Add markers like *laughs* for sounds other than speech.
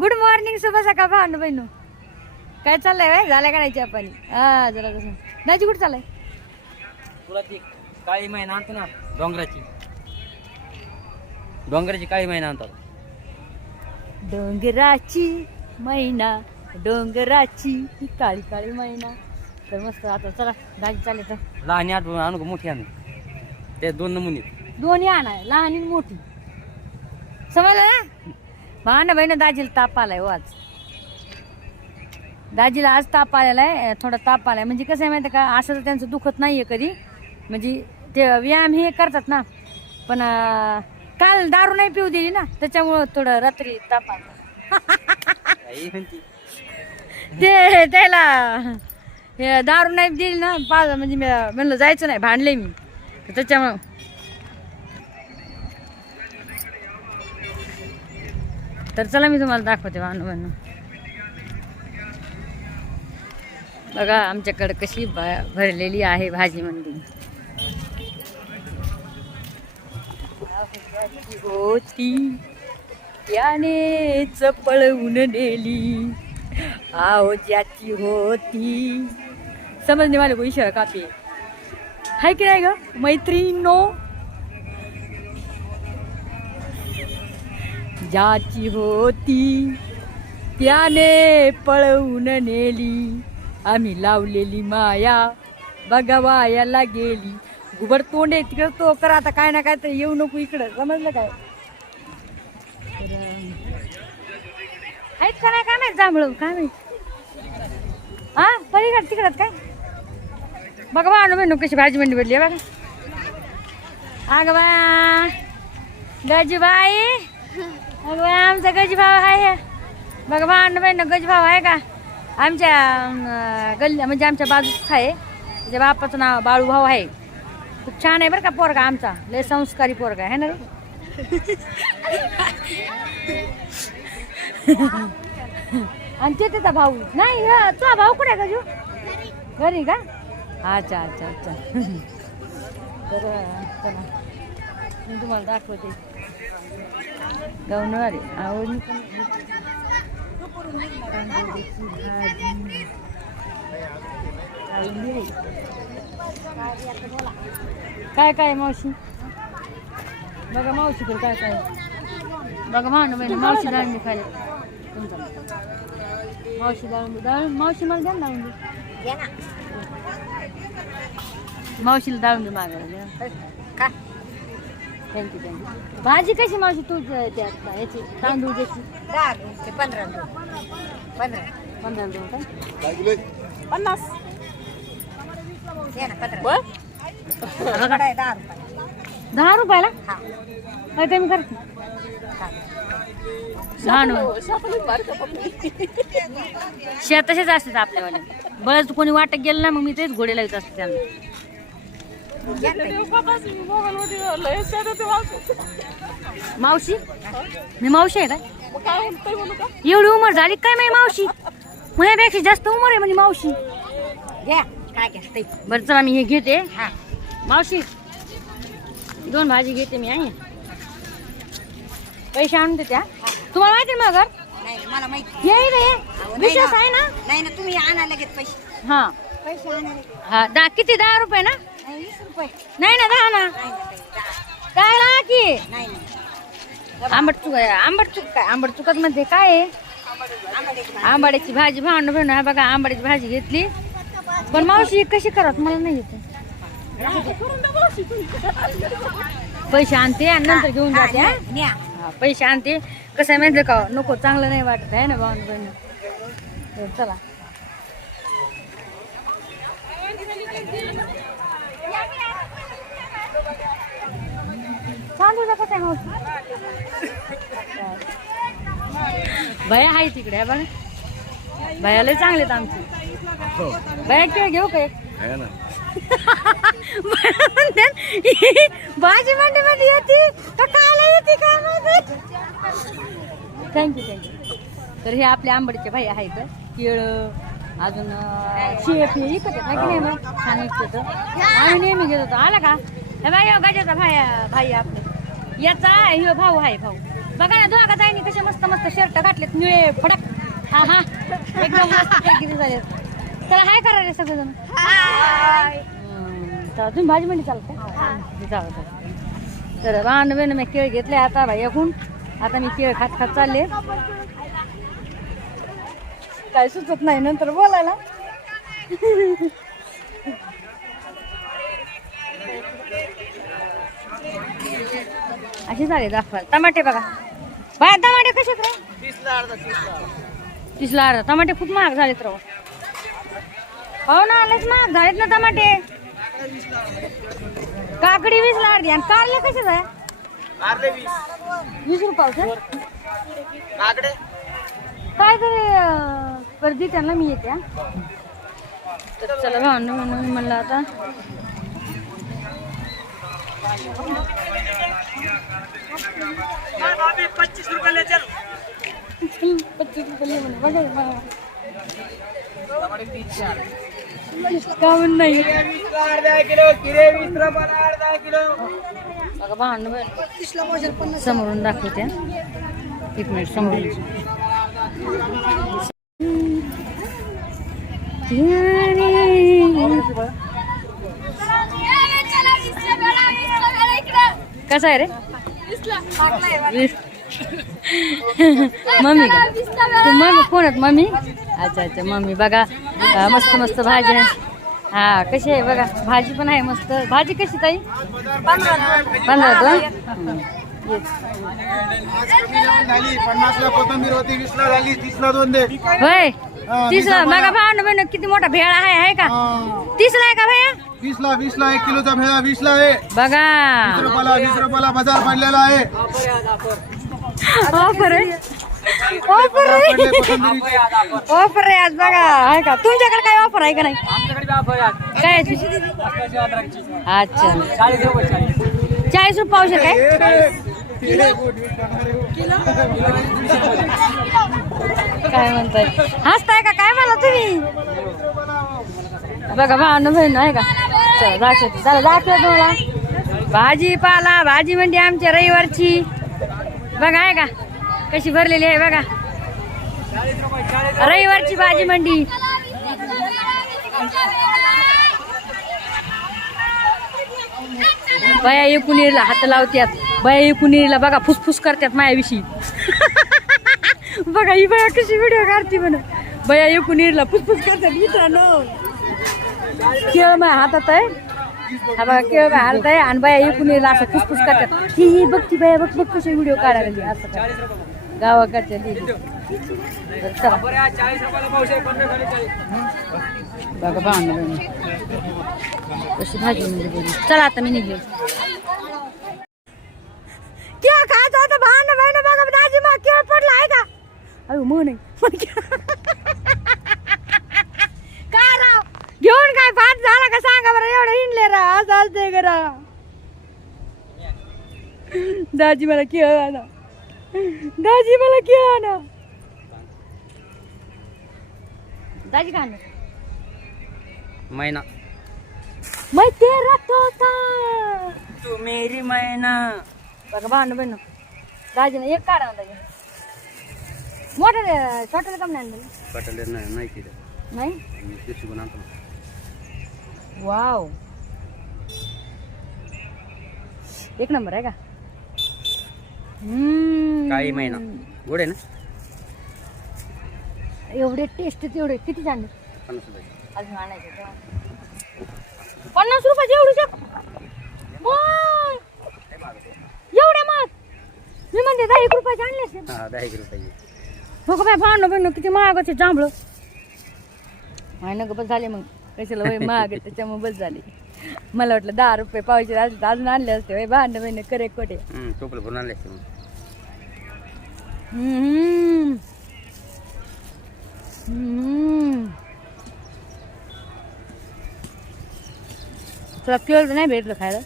Good morning शुभ सकाळ भावना बहिणू काय चाललंय बाय झाल्या का नाही चहा पाणी? हा जरा कसं दाजी कुठं चाललंय? तुला ती काळी महिना आणतो ना डोंगराची. डोंगराची काळी महिना आणतात. डोंगराची मैना डोंगराची ही काळी काळी मैना. तर मस्त आता चला दाजी चालले तर. लहान आठवण आणू का मोठी आणू? ते दोन नमुने. दोन्ही आणाय लहान आणि मोठी. समजलं ना? भावना बहिण दाजीला ताप आलाय हो आज. दाजीला आज ताप आलेला आहे थोडा ताप आलाय. म्हणजे कसं आहे माहिती का असं तर त्यांचं दुखत नाहीये कधी. म्हणजे ते व्यायाम हे करतात ना. पण काल दारू नाही पिऊ दिली ना त्याच्यामुळं थोडं रात्री ताप आला. ते त्याला दारू नाही दिली ना पाच म्हणजे म्हणलं जायचं नाही भांडले मी. त्याच्यामुळं तर चला मी तुम्हाला दाखवते वाहन बघा आमच्याकडं कशी भ- भरलेली आहे भाजी मंडी. होती. त्याने पळवून नेली आहो ज्याची होती. समजणे मला को कापी. हाय की नाही ग? नो ज्याची होती. त्याने पळवून नेली. आम्ही लावलेली माया बघावायाला गेली. गुबड तोंड आहे तिकडं तो कर आता काय ना काय तर येऊ नको इकडं. समजलं काय? तर अं, आहेत का नाही? काय का नाही? काय हा? पलीकडे तिकडत काय? बघा बा आणू म्हणू कशी भाजी मंडी भेटली बघा. अगं बा. गजबाई. आमचा गजभाव आहे. बघा बा आणू गजभाव आहे का? आमच्या गल्ल्या म्हणजे आमच्या बाजूच आहे. त्याच्या बापाचं नाव बाळूभाऊ आहे. खूप छान आहे बरं का पोरगा आमचा. लय संस्कारी पोरगा आहे ना रे? आणि ते त्याचा भाऊ. नाही तुझा भाऊ कुठे आहे का घरी का? अच्छा अच्छा अच्छा. तर चला. मी तुम्हाला दाखवते. गवनवारी आवडली पण. काय काय मावशी? बघा मावशीकडे काय काय? बघा मावशी बहिणी मावशी डाळिंबी खाली तुमचा मावशी डाळिंबी डाळ मावशी मला द्या ना डाळिंबी मावशीला डाळिंबी मागायला थँक्यू थँक्यू भाजी कशी मावशी तू त्या याची तांदूळ त्याची पंधरा पंधरा. पंधरा दोन काय पन्नास. दहा रुपयाला? हा. काय कमी कर दहा शेत तसेच असतात आपल्यावाले. बळच कोणी वाटत गेलं ना मग मी तेच घोडे लावत असते त्यांना. मावशी? मी मावशी आहे काय? एवढी उमर झाली काय माही मावशी? माझ्यापेक्षा जास्त उमर आहे म्हणजे मावशी. घ्या काय घ्या बरं चला मी हे घेते. हा. मावशी दोन भाजी घेते मी आहे. पैसे आणून देते हा. तुम्हाला माहिती मगर नाही मला माहिती. ये रे अहो, नाही विश्वास ना. आहे ना? नाही ना तुम्ही आणा लगेच पैसे. हा. पैसे आणा लगेच. हा दहा किती? दहा रुपये ना? रुपये. नाही ना दहा ना. काय ना की? नाही आंबट चुक आंबट चुक काय? आंबट चुकत मध्ये काय आहे आंबाड्याची भाजी. भावंड भेण हा बघा आंबाड्याची भाजी घेतली. पण मावशी कशी करत? मला नाही येते. पैसे आणते आणि नंतर घेऊन जाते पैसे आणते. कसं आहे माहिती का? नको चांगलं नाही वाटत आहे ना भावंड बहिणी चला. तांदूळ कसं आहे भया आहे तिकडे बघा. भया लय चांगलेत आमचे. भया खेळ घेऊ का एक? "ही भाजी मंडीमध्ये येते का येते काय थँक्यू थँक्यू तर हे आपले आंबडचे भाई आहेत. केळं अजून शेप हे इकत आहे की नाही मग? छान इकत आम्ही नेहमी घेत होतो. आला का? हे बाई गजाचा भाई भाई आपलं. याचा ह्यो भाऊ आहे भाऊ. बघा ना दोघा जाईनी कसे मस्त मस्त मस्त शर्ट घातलेत निळे फडक. हा हा. एकदम मस्त पैकी झाले. तर हाय करा रे सगळेजण. चला तुम्ही भाजी मंडी चालत जाऊ तर बांधवेनं मी केळ घेतले आता भाईयाकून आता मी केळ खात खात चालले. काय सुचत नाही नंतर बोलायला. अशी झाली दाखवायला टमाटे बघा. बाय टमाटे कसे तीसला अर्धा टमाटे खूप महाग झालेत राव. हो ना आलेच महाग झालेत ना टमाटे. काकडी वीसला अर्धी. आणि कारले कसे आहे? वीस. रुपये काय तरी गर्दी त्यांना मी येते चला. म्हणून म्हणलं आता. पच्चीस रुपये काहून नाही बघा भांडण समोरून दाखवते एक मिनिट समोरून कसा आहे रे? वीस. मम्मी का? तू मम्मी कोण आहेत मम्मी? अच्छा अच्छा मम्मी. बघा मस्त मस्त भाजी आहे. हा कशी आहे? बघा भाजी पण आहे मस्त. भाजी कशी ताई? पंधरा. दोन होय. तीसला बघा भावंड बहिण किती मोठा भेळा आहे आहे का? तीसला आहे का भैया? वीसला वीसला एक किलोचा भेळा वीसला आहे. बघा. वीस रुपयाला वीस रुपयाला बाजार पडलेला आहे. ऑफर आहे. ऑफर आहे. पडले कोथिंबिरीचे. ऑफर आहे आज बघा. आहे का? तुमच्याकडे काय ऑफर आहे का नाही. काय अद्रकची. अच्छा. चाळीस रुपये. चाळीस. रुपये पावशे काय? काय म्हणताय? हसताय का? काय म्हणा तुम्ही? बघा भावना बहीण आहे का? चला दाखवते चला तुम्हाला भाजीपाला भाजी मंडी आमच्या रविवारची. बघा आहे का? कशी भरलेली आहे बघा. रविवारची भाजी मंडी. बया एकुनीला हात लावत्यात. बया एकुनीला बघा फुसफुस करतात मायाविषयी. *laughs* बघा ही बया कशी व्हिडिओ काढते म्हणून. बया एकुनीला फुसफुस करतात मित्रांनो. केळ माझ्या हातात आहे हा बघा केळ माझ्या हातात आहे आणि बाया बया येईल असं खुसफुस करतात ही ही बघ ती बाया बघ बघ कसे व्हिडिओ काढायला असं गावाकडच्या बघा बांधलं कशी भाजी म्हणजे चला आता मी निघेल क्या खायचं होतं भांड भांड बघा दाजी मग केळ पडला आहे का अरे मग नाही घेऊन काय भात झाला का सांगा बरं एवढं हिंडले असं असतंय का राव? दाजी मला केळ आणा. दाजी मला केळ आणा. दाजी का आणलं? महिना मैं तेरा तोता तू मेरी मैना. बघा भांडण बहिण. दाजीनं एक काढा दाजी. मोठं छोट्याला कम नाही आणलं? पटले नाही नाही केलं. नाही? मी पिशवी पण आणतो. वाव एक नंबर आहे का. काही महिना गोड आहे ना? एवढे टेस्ट तेवढे किती आणले पन्नास रुपये. अजून आणायचे का? पन्नास रुपयाचे एवढे शक एवढे मग मी म्हणते दहा एक रुपयाचे आणले असते हा दहा एक रुपये. हो का बाय भांडण किती महागाचे जांभळं. माय नग बस झाले मग. कशाला वय महाग त्याच्यामुळे बस झाले मला वाटलं दहा रुपये पावशे असले तर अजून आणले असते वय भांडण बहिण करे कोटे टोपलं भरून आणले असते मग. हम्म. हम्म. तुला केळ नाही भेटलं खायला